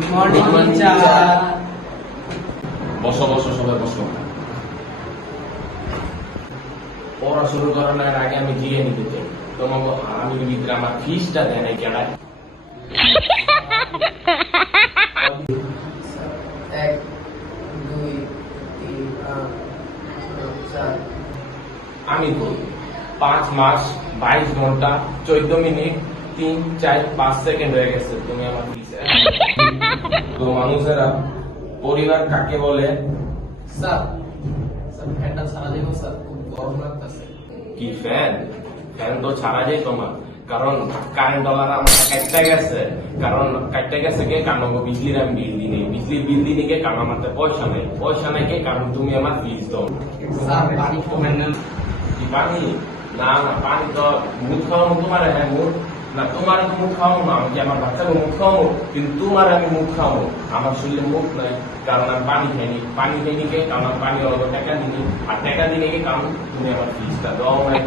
Good morning teacher. বসো বসো, সবাই বসো। পড়া শুরু করানোর আগে আমি জিজ্ঞে নিতে চাই, তোমাকে আমি ভিতরে আমার ফিসটা দেয় নাই কেডায়? এক দুই তিন চার। আমি করি 5 মাস 22 ঘন্টা 14 মিনিট 3 4 5 সেকেন্ড হয়ে গেছে তুমি আমার ফিস। তো মানুষেরা পরিবার কাকে বলে? স্যার স্যার ফ্যানটা ছাড়া দেব স্যার, খুব গরম লাগতেছে। কি ফ্যান? ফ্যান তো ছাড়া যায় তোমার, কারণ কারেন্ট ডলার আমার কাটতে গেছে। কারণ কাটতে গেছে কে? কারণ বিজলির আমি বিল দিই নেই, বিজলির বিল দিই কে? কারণ আমার পয়সা নেই, পয়সা নাই কে? কারণ তুমি আমার ফিস দাও। স্যার পানি কমেন না। কি পানি? না না, পানি তো মুখ খাওয়ানো তোমার। হ্যাঁ মুখ না, তোমার তো মুখ খাওয়ানো না, আমি কি আমার বাচ্চাকে মুখ খাওয়াবো? কিন্তু তোমার আমি মুখ খাওয়াবো, আমার শরীরে মুখ নাই, কারণ আমি পানি খাইনি। পানি খাইনি কে? কারণ আমি পানি অল্প টাকা দিনি, আর টাকা দিনে কে? কারণ তুমি আমার ফিসটা দাও নাই।